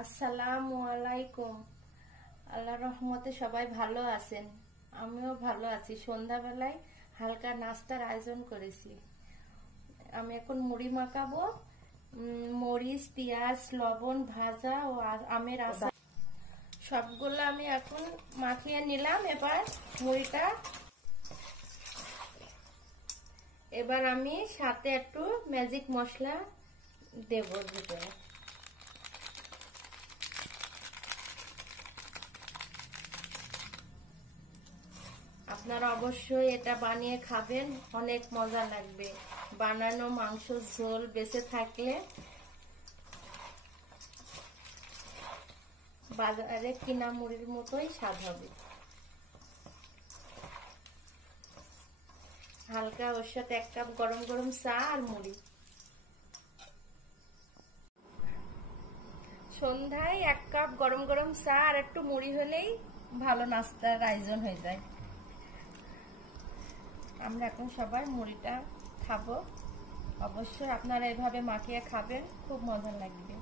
আসসালামু আলাইকুম। আল্লাহর রহমতে সবাই ভালো আছেন, আমিও ভালো আছি। সন্ধ্যাবেলায় হালকা নাস্তার আয়োজন করেছি। আমি এখন মুড়ি মাখাবো। মরিচ, পেঁয়াজ, লবণ ভাজা ও আমের আচার সবগুলো আমি এখন মাখিয়ে নিলাম। এবার আমি সাথে একটু ম্যাজিক মশলা দেব ভিতরে। আপনারা অবশ্যই এটা বানিয়ে খাবেন, অনেক মজা লাগবে। বানানো মাংসের ঝোল বেঁচে থাকলে বাজারে কিনা মুড়ির মতোই স্বাদ হবে। হালকা ওর সাথে 1 কাপ গরম গরম চা আর মুড়ি। সন্ধ্যায় 1 কাপ গরম গরম চা আর একটু মুড়ি হলেই ভালো নাস্তার আয়োজন হয়ে যায়। আমরা এখন সবাই মুড়িটা খাবো। অবশ্যই আপনারা এভাবে মাখিয়ে খাবেন, খুব মজা লাগবে।